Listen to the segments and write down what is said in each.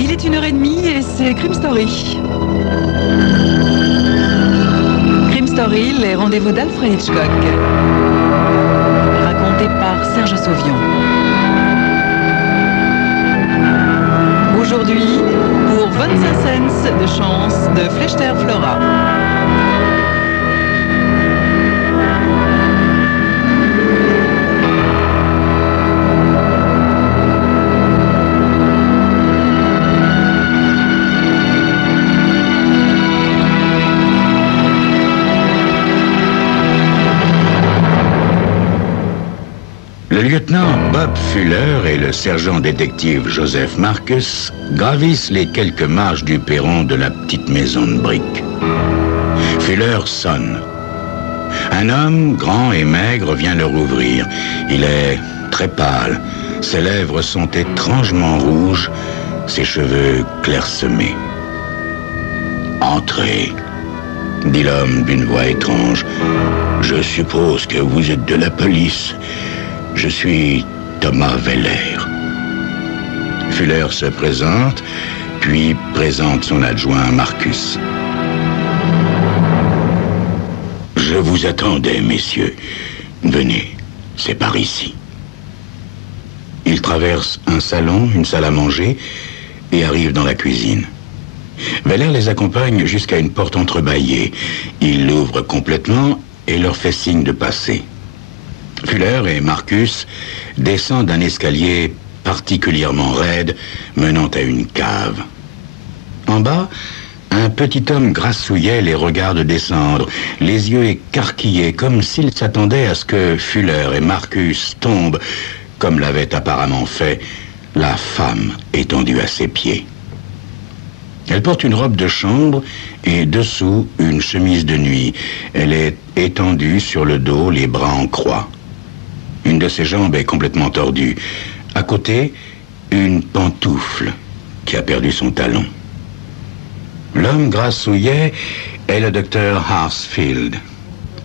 Il est 1h30 et c'est Crime Story. Crime Story, les rendez-vous d'Alfred Hitchcock. Raconté par Serge Sauvion. Aujourd'hui, pour 25 cents de chance de Flechter Flora. Le lieutenant Bob Fuller et le sergent détective Joseph Marcus gravissent les quelques marches du perron de la petite maison de briques. Fuller sonne. Un homme, grand et maigre, vient leur ouvrir. Il est très pâle. Ses lèvres sont étrangement rouges, ses cheveux clairsemés. « Entrez », dit l'homme d'une voix étrange. « Je suppose que vous êtes de la police. Je suis Thomas Weller. » Fuller se présente, puis présente son adjoint Marcus. « Je vous attendais, messieurs. Venez, c'est par ici. » Ils traversent un salon, une salle à manger, et arrivent dans la cuisine. Weller les accompagne jusqu'à une porte entrebâillée. Il l'ouvre complètement et leur fait signe de passer. Fuller et Marcus descendent d'un escalier particulièrement raide menant à une cave. En bas, un petit homme grassouillet les regarde descendre, les yeux écarquillés, comme s'il s'attendait à ce que Fuller et Marcus tombent, comme l'avait apparemment fait la femme étendue à ses pieds. Elle porte une robe de chambre et dessous une chemise de nuit. Elle est étendue sur le dos, les bras en croix. Une de ses jambes est complètement tordue. À côté, une pantoufle qui a perdu son talon. L'homme grassouillet est le docteur Harsfield.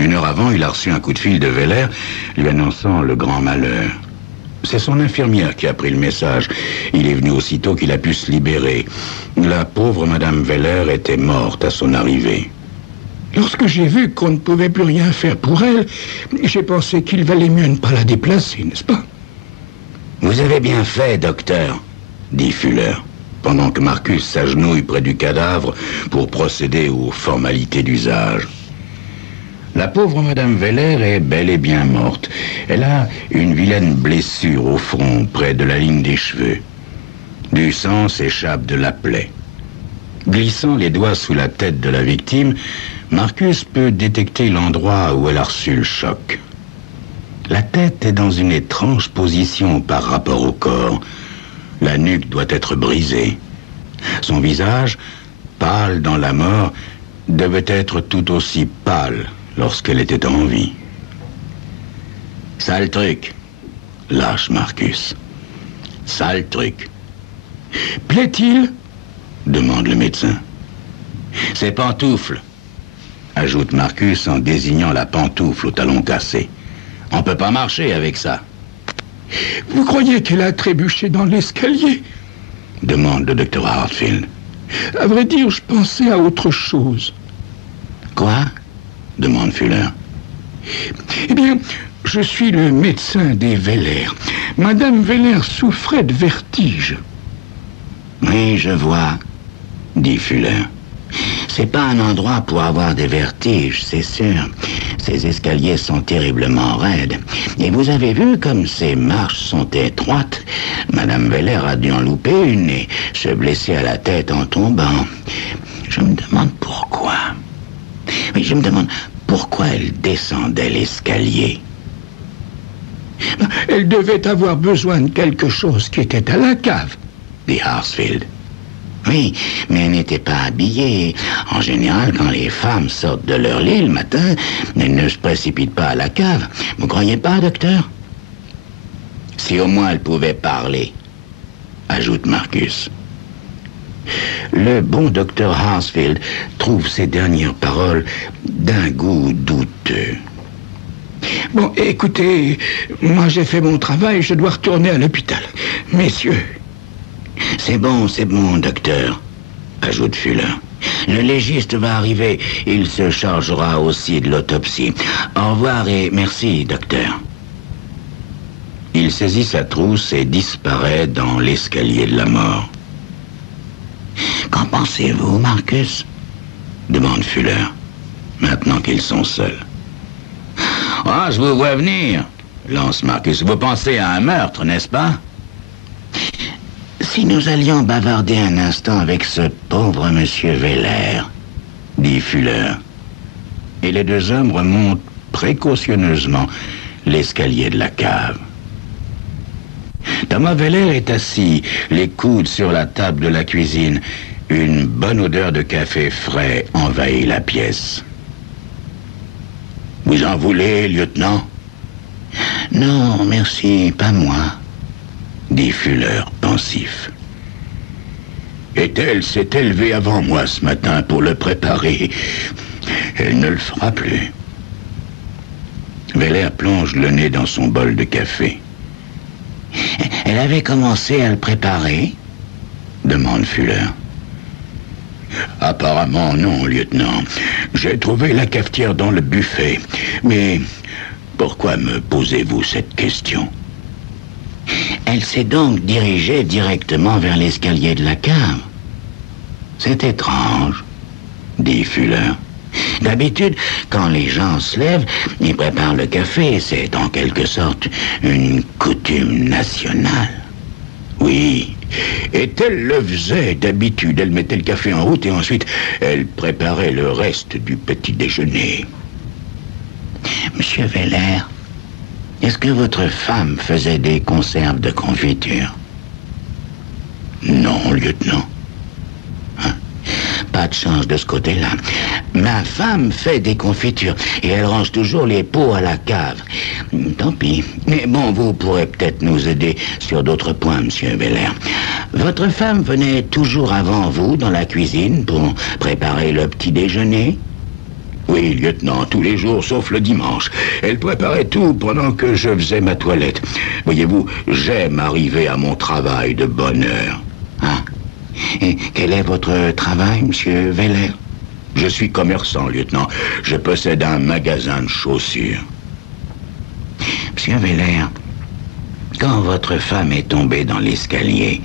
1 heure avant, il a reçu un coup de fil de Weller lui annonçant le grand malheur. C'est son infirmière qui a pris le message. Il est venu aussitôt qu'il a pu se libérer. La pauvre Madame Weller était morte à son arrivée. Lorsque j'ai vu qu'on ne pouvait plus rien faire pour elle, j'ai pensé qu'il valait mieux ne pas la déplacer, n'est-ce pas? Vous avez bien fait, docteur, dit Fuller, pendant que Marcus s'agenouille près du cadavre pour procéder aux formalités d'usage. La pauvre Madame Weller est bel et bien morte. Elle a une vilaine blessure au front, près de la ligne des cheveux. Du sang s'échappe de la plaie. Glissant les doigts sous la tête de la victime, Marcus peut détecter l'endroit où elle a reçu le choc. La tête est dans une étrange position par rapport au corps. La nuque doit être brisée. Son visage, pâle dans la mort, devait être tout aussi pâle lorsqu'elle était en vie. « Sale truc », lâche Marcus. « Sale truc. »« Plaît-il » demande le médecin. « Ses pantoufles », ajoute Marcus en désignant la pantoufle au talon cassé. « On peut pas marcher avec ça. »« Vous croyez qu'elle a trébuché dans l'escalier » demande le docteur Hartfield. « À vrai dire, je pensais à autre chose. »« Quoi ?» demande Fuller. « Eh bien, je suis le médecin des Weller. Madame Weller souffrait de vertige. »« Oui, je vois, » dit Fuller. « C'est pas un endroit pour avoir des vertiges, c'est sûr. Ces escaliers sont terriblement raides. Et vous avez vu comme ces marches sont étroites. Madame Weller a dû en louper une et se blesser à la tête en tombant. Je me demande pourquoi. Oui, je me demande pourquoi elle descendait l'escalier. » « Elle devait avoir besoin de quelque chose qui était à la cave, » dit Harsfield. « Oui, mais elle n'était pas habillée. En général, quand les femmes sortent de leur lit le matin, elles ne se précipitent pas à la cave. Vous croyez pas, docteur? Si au moins elle pouvait parler, ajoute Marcus. Le bon docteur Harsfield trouve ces dernières paroles d'un goût douteux. « Bon, écoutez, moi j'ai fait mon travail, je dois retourner à l'hôpital. Messieurs, C'est bon, docteur, ajoute Fuller. Le légiste va arriver. Il se chargera aussi de l'autopsie. Au revoir et merci, docteur. Il saisit sa trousse et disparaît dans l'escalier de la mort. Qu'en pensez-vous, Marcus? Demande Fuller, maintenant qu'ils sont seuls. Ah, je vous vois venir, lance Marcus. Vous pensez à un meurtre, n'est-ce pas? Si nous allions bavarder un instant avec ce pauvre monsieur Veller, dit Fuller. Et les deux hommes remontent précautionneusement l'escalier de la cave. Thomas Veller est assis, les coudes sur la table de la cuisine. Une bonne odeur de café frais envahit la pièce. Vous en voulez, lieutenant? Non, merci, pas moi, dit Fuller, pensif. Et elle s'est élevée avant moi ce matin pour le préparer. Elle ne le fera plus. Veller plonge le nez dans son bol de café. Elle avait commencé à le préparer? Demande Fuller. Apparemment non, lieutenant. J'ai trouvé la cafetière dans le buffet. Mais pourquoi me posez-vous cette question? Elle s'est donc dirigée directement vers l'escalier de la cave. C'est étrange, dit Fuller. D'habitude, quand les gens se lèvent, ils préparent le café. C'est en quelque sorte une coutume nationale. Oui, et elle le faisait d'habitude. Elle mettait le café en route et ensuite elle préparait le reste du petit déjeuner. Monsieur Veller, est-ce que votre femme faisait des conserves de confiture? Non, lieutenant. Pas de chance de ce côté-là. Ma femme fait des confitures et elle range toujours les pots à la cave. Tant pis. Mais bon, vous pourrez peut-être nous aider sur d'autres points, monsieur Veller. Votre femme venait toujours avant vous dans la cuisine pour préparer le petit déjeuner? Oui, lieutenant, tous les jours, sauf le dimanche. Elle préparait tout pendant que je faisais ma toilette. Voyez-vous, j'aime arriver à mon travail de bonne heure. Hein? Et quel est votre travail, monsieur Veller? Je suis commerçant, lieutenant. Je possède un magasin de chaussures. Monsieur Veller, quand votre femme est tombée dans l'escalier,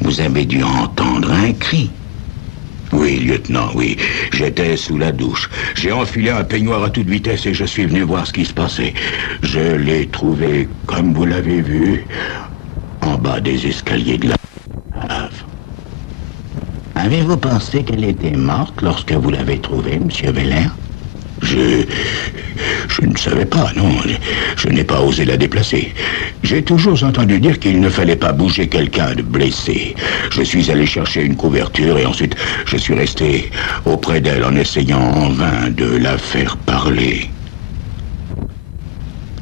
vous avez dû entendre un cri. Oui, lieutenant, oui. J'étais sous la douche. J'ai enfilé un peignoir à toute vitesse et je suis venu voir ce qui se passait. Je l'ai trouvée, comme vous l'avez vu, en bas des escaliers de la cave. Avez-vous pensé qu'elle était morte lorsque vous l'avez trouvée, monsieur Veller? Je ne savais pas, non. Je n'ai pas osé la déplacer. J'ai toujours entendu dire qu'il ne fallait pas bouger quelqu'un de blessé. Je suis allé chercher une couverture et ensuite je suis resté auprès d'elle en essayant en vain de la faire parler.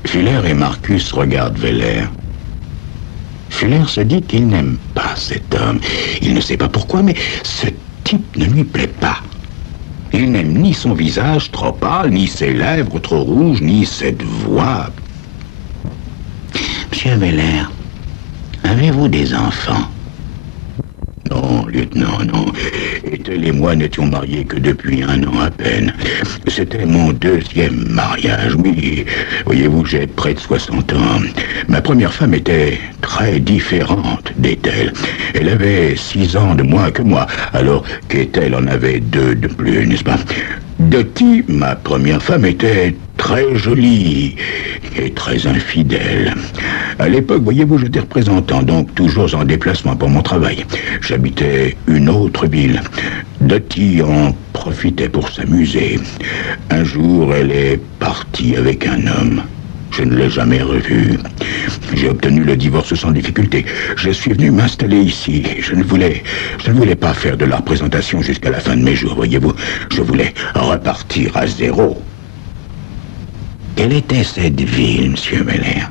Fuller et Marcus regardent Veller. Fuller se dit qu'il n'aime pas cet homme. Il ne sait pas pourquoi, mais ce type ne lui plaît pas. Il n'aime ni son visage trop pâle, ni ses lèvres trop rouges, ni cette voix. Monsieur Veller, avez-vous des enfants? Non, lieutenant, non. Ethel et moi n'étions mariés que depuis 1 an à peine. C'était mon 2e mariage, mais voyez-vous, j'ai près de 60 ans. Ma première femme était très différente d'Ethel. Elle avait 6 ans de moins que moi, alors qu'Ethel en avait 2 de plus, n'est-ce pas? Dottie, ma première femme, était très jolie et très infidèle. À l'époque, voyez-vous, j'étais représentant, donc toujours en déplacement pour mon travail. J'habitais une autre ville. Dottie en profitait pour s'amuser. Un jour, elle est partie avec un homme. Je ne l'ai jamais revu. J'ai obtenu le divorce sans difficulté. Je suis venu m'installer ici. Je ne voulais pas faire de la représentation jusqu'à la fin de mes jours, voyez-vous. Je voulais repartir à zéro. Quelle était cette ville, monsieur Veller?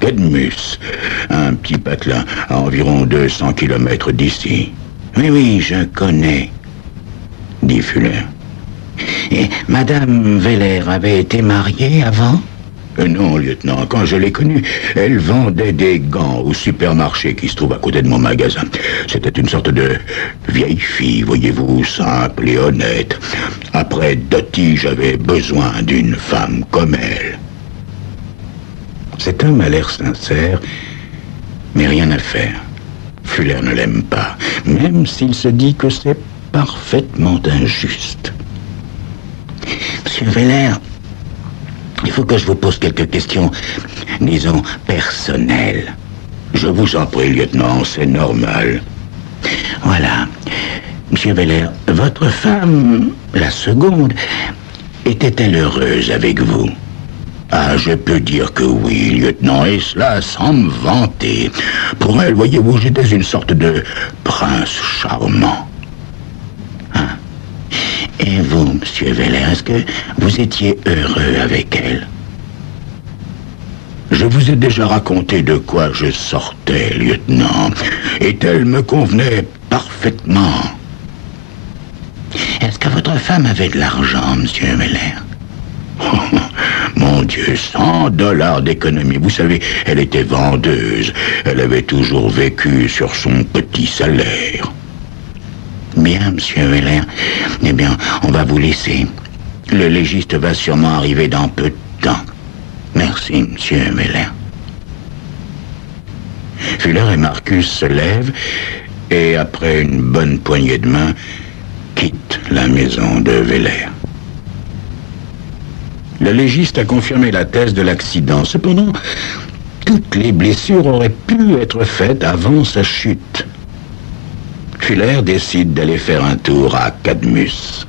Cadmus, un petit patelin à environ 200 kilomètres d'ici. Oui, je connais, dit Fuller. Et Madame Veller avait été mariée avant? Non, lieutenant, quand je l'ai connue, elle vendait des gants au supermarché qui se trouve à côté de mon magasin. C'était une sorte de vieille fille, voyez-vous, simple et honnête. Après Dottie, j'avais besoin d'une femme comme elle. Cet homme a l'air sincère, mais rien à faire. Fuller ne l'aime pas, même s'il se dit que c'est parfaitement injuste. Monsieur Veller, il faut que je vous pose quelques questions, disons, personnelles. Je vous en prie, lieutenant, c'est normal. Voilà. Monsieur Veller, votre femme, la seconde, était-elle heureuse avec vous? Ah, je peux dire que oui, lieutenant, et cela sans me vanter. Pour elle, voyez-vous, j'étais une sorte de prince charmant. Hein? Et vous, monsieur Veller, est-ce que vous étiez heureux avec elle? Je vous ai déjà raconté de quoi je sortais, lieutenant, et elle me convenait parfaitement. Est-ce que votre femme avait de l'argent, monsieur Veller? Mon Dieu, $100 d'économie. Vous savez, elle était vendeuse. Elle avait toujours vécu sur son petit salaire. Bien, monsieur Veller. Eh bien, on va vous laisser. Le légiste va sûrement arriver dans peu de temps. Merci, monsieur Veller. Fuller et Marcus se lèvent et, après une bonne poignée de main, quittent la maison de Veller. Le légiste a confirmé la thèse de l'accident. Cependant, toutes les blessures auraient pu être faites avant sa chute. Fuller décide d'aller faire un tour à Cadmus.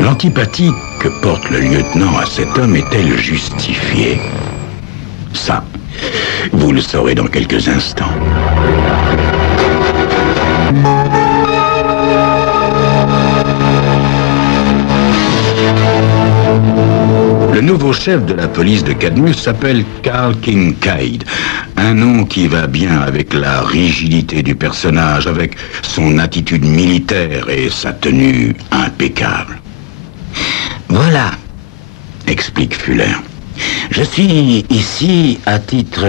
L'antipathie que porte le lieutenant à cet homme est-elle justifiée? Ça, vous le saurez dans quelques instants. Le nouveau chef de la police de Cadmus s'appelle Carl Kincaid. Un nom qui va bien avec la rigidité du personnage, avec son attitude militaire et sa tenue impeccable. Voilà, explique Fuller. Je suis ici à titre,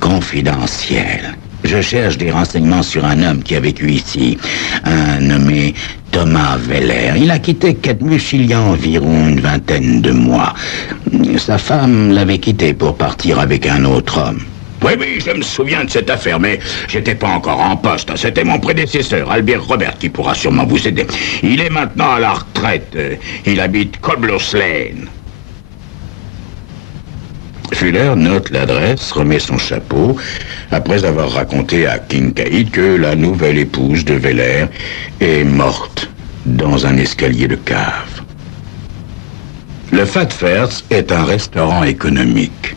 confidentiel. Je cherche des renseignements sur un homme qui a vécu ici, un nommé Thomas Veller. Il a quitté Cadmus il y a environ une vingtaine de mois. Sa femme l'avait quitté pour partir avec un autre homme. Oui, je me souviens de cette affaire, mais j'étais pas encore en poste. C'était mon prédécesseur, Albert Robert, qui pourra sûrement vous aider. Il est maintenant à la retraite. Il habite Coblos Lane. Fuller note l'adresse, remet son chapeau, après avoir raconté à Kincaid que la nouvelle épouse de Veller est morte dans un escalier de cave. Le Fat Fairs est un restaurant économique.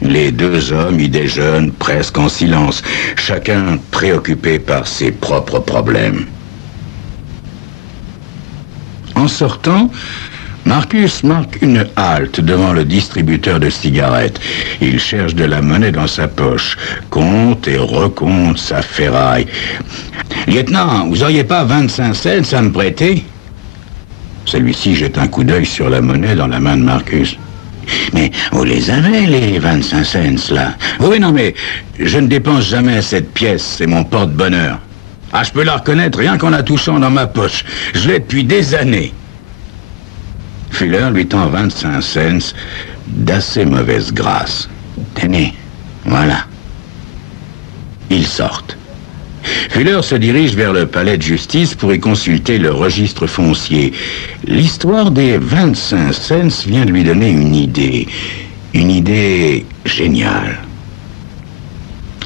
Les deux hommes y déjeunent presque en silence, chacun préoccupé par ses propres problèmes. En sortant, Marcus marque une halte devant le distributeur de cigarettes. Il cherche de la monnaie dans sa poche, compte et recompte sa ferraille. « Lieutenant, vous auriez pas 25 cents à me prêter ?» Celui-ci jette un coup d'œil sur la monnaie dans la main de Marcus. « Mais vous les avez, les 25 cents, là ?»« Oui, non, mais je ne dépense jamais cette pièce, c'est mon porte-bonheur. Ah, je peux la reconnaître rien qu'en la touchant dans ma poche. Je l'ai depuis des années. » Fuller lui tend 25 cents d'assez mauvaise grâce. « Tenez, voilà. » Ils sortent. Fuller se dirige vers le palais de justice pour y consulter le registre foncier. L'histoire des 25 cents vient de lui donner une idée géniale.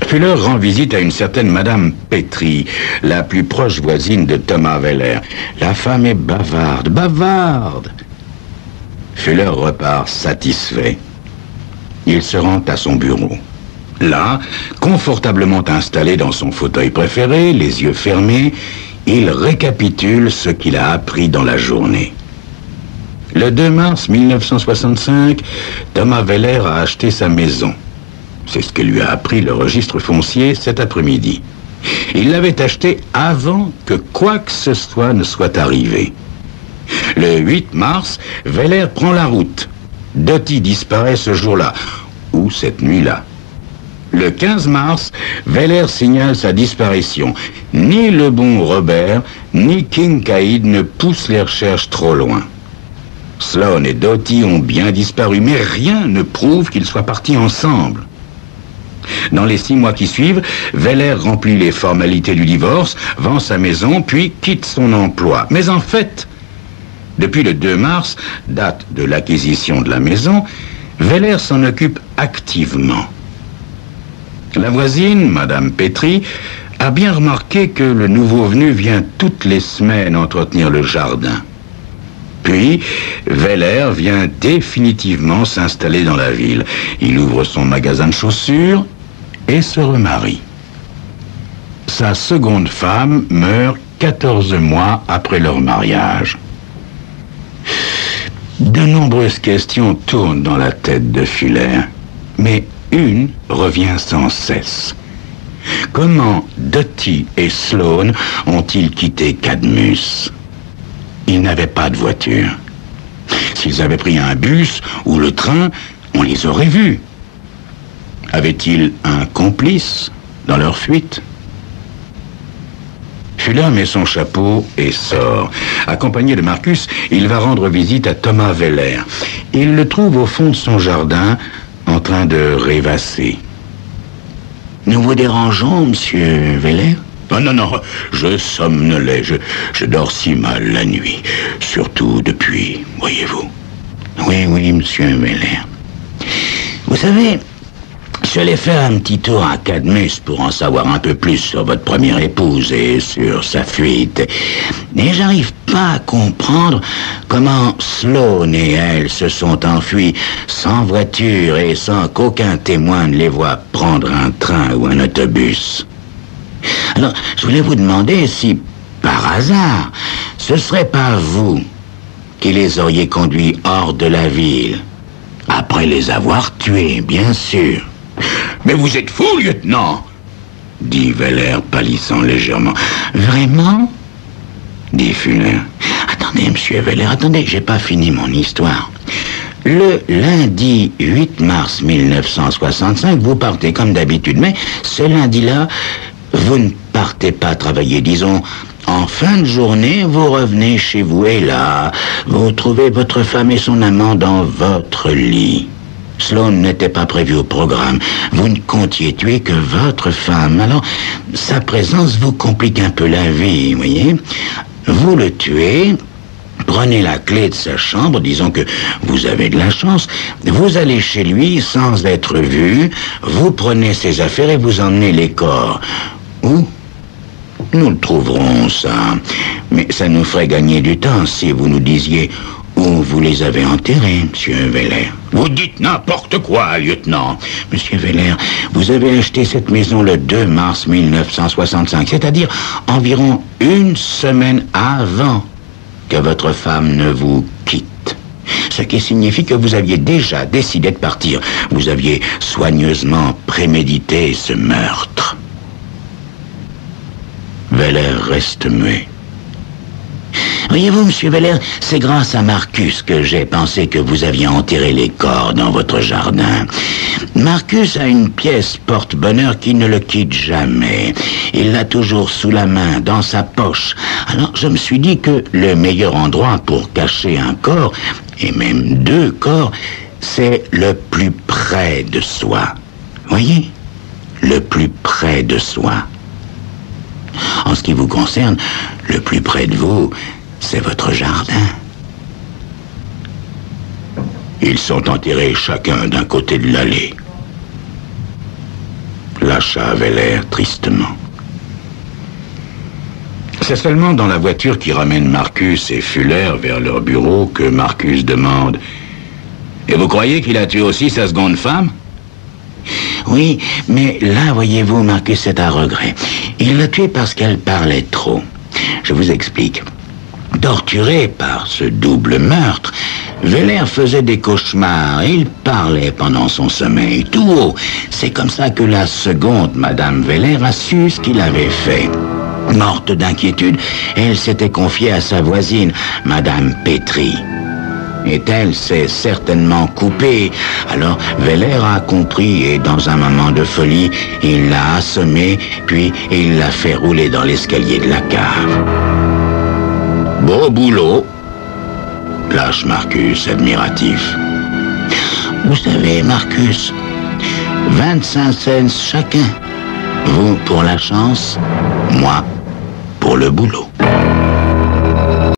Fuller rend visite à une certaine Madame Petrie, la plus proche voisine de Thomas Veller. La femme est bavarde. Fuller repart satisfait. Il se rend à son bureau. Là, confortablement installé dans son fauteuil préféré, les yeux fermés, il récapitule ce qu'il a appris dans la journée. Le 2 mars 1965, Thomas Veller a acheté sa maison. C'est ce que lui a appris le registre foncier cet après-midi. Il l'avait acheté avant que quoi que ce soit ne soit arrivé. Le 8 mars, Weller prend la route. Dottie disparaît ce jour-là, ou cette nuit-là. Le 15 mars, Weller signale sa disparition. Ni le bon Robert, ni Kincaid ne poussent les recherches trop loin. Sloan et Dottie ont bien disparu, mais rien ne prouve qu'ils soient partis ensemble. Dans les 6 mois qui suivent, Weller remplit les formalités du divorce, vend sa maison, puis quitte son emploi. Mais en fait, depuis le 2 mars, date de l'acquisition de la maison, Weller s'en occupe activement. La voisine, Madame Petrie, a bien remarqué que le nouveau venu vient toutes les semaines entretenir le jardin. Puis, Weller vient définitivement s'installer dans la ville. Il ouvre son magasin de chaussures et se remarie. Sa seconde femme meurt 14 mois après leur mariage. De nombreuses questions tournent dans la tête de Fuller, mais une revient sans cesse. Comment Dottie et Sloan ont-ils quitté Cadmus? Ils n'avaient pas de voiture. S'ils avaient pris un bus ou le train, on les aurait vus. Avaient-ils un complice dans leur fuite? Fuller met son chapeau et sort. Accompagné de Marcus, il va rendre visite à Thomas Weller. Il le trouve au fond de son jardin, en train de rêvasser. « Nous vous dérangeons, monsieur Weller ?» « Non, je somnolais, je dors si mal la nuit, surtout depuis, voyez-vous. » Oui, monsieur Weller. Vous savez, je suis allé faire un petit tour à Cadmus pour en savoir un peu plus sur votre première épouse et sur sa fuite. Et j'arrive pas à comprendre comment Sloan et elle se sont enfuis sans voiture et sans qu'aucun témoin ne les voie prendre un train ou un autobus. Alors, je voulais vous demander si, par hasard, ce serait pas vous qui les auriez conduits hors de la ville, après les avoir tués, bien sûr. « Mais vous êtes fou, lieutenant !» dit Weller, pâlissant légèrement. « Vraiment ?» dit Fuller. « Attendez, monsieur Weller, attendez, j'ai pas fini mon histoire. Le lundi 8 mars 1965, vous partez comme d'habitude, mais ce lundi-là, vous ne partez pas travailler, disons, en fin de journée, vous revenez chez vous et là, vous trouvez votre femme et son amant dans votre lit. Sloan n'était pas prévu au programme. Vous ne comptiez tuer que votre femme. Alors, sa présence vous complique un peu la vie, voyez. Vous le tuez, prenez la clé de sa chambre, disons que vous avez de la chance, vous allez chez lui sans être vu, vous prenez ses affaires et vous emmenez les corps. Où? Nous le trouverons, ça. Mais ça nous ferait gagner du temps si vous nous disiez où vous les avez enterrés, monsieur Weller. Vous dites n'importe quoi, lieutenant. Monsieur Weller, vous avez acheté cette maison le 2 mars 1965, c'est-à-dire environ une semaine avant que votre femme ne vous quitte. Ce qui signifie que vous aviez déjà décidé de partir. Vous aviez soigneusement prémédité ce meurtre. Weller reste muet. Voyez-vous, monsieur Weller, c'est grâce à Marcus que j'ai pensé que vous aviez enterré les corps dans votre jardin. Marcus a une pièce porte-bonheur qui ne le quitte jamais. Il l'a toujours sous la main, dans sa poche. Alors je me suis dit que le meilleur endroit pour cacher un corps, et même 2 corps, c'est le plus près de soi. Voyez? Le plus près de soi. En ce qui vous concerne, le plus près de vous, c'est votre jardin. Ils sont enterrés chacun d'un côté de l'allée. Lâcha avait l'air tristement. C'est seulement dans la voiture qui ramène Marcus et Fuller vers leur bureau que Marcus demande « Et vous croyez qu'il a tué aussi sa seconde femme ?» Oui, mais là, voyez-vous, Marcus est à regret. Il l'a tuée parce qu'elle parlait trop. Je vous explique. Torturée par ce double meurtre, Weller faisait des cauchemars et il parlait pendant son sommeil, tout haut. C'est comme ça que la seconde Madame Weller a su ce qu'il avait fait. Morte d'inquiétude, elle s'était confiée à sa voisine, Madame Petrie. Et elle s'est certainement coupée. Alors Weller a compris et dans un moment de folie, il l'a assommée, puis il l'a fait rouler dans l'escalier de la cave. Beau boulot, lâche Marcus, admiratif. Vous savez, Marcus, 25 cents chacun. Vous pour la chance, moi pour le boulot.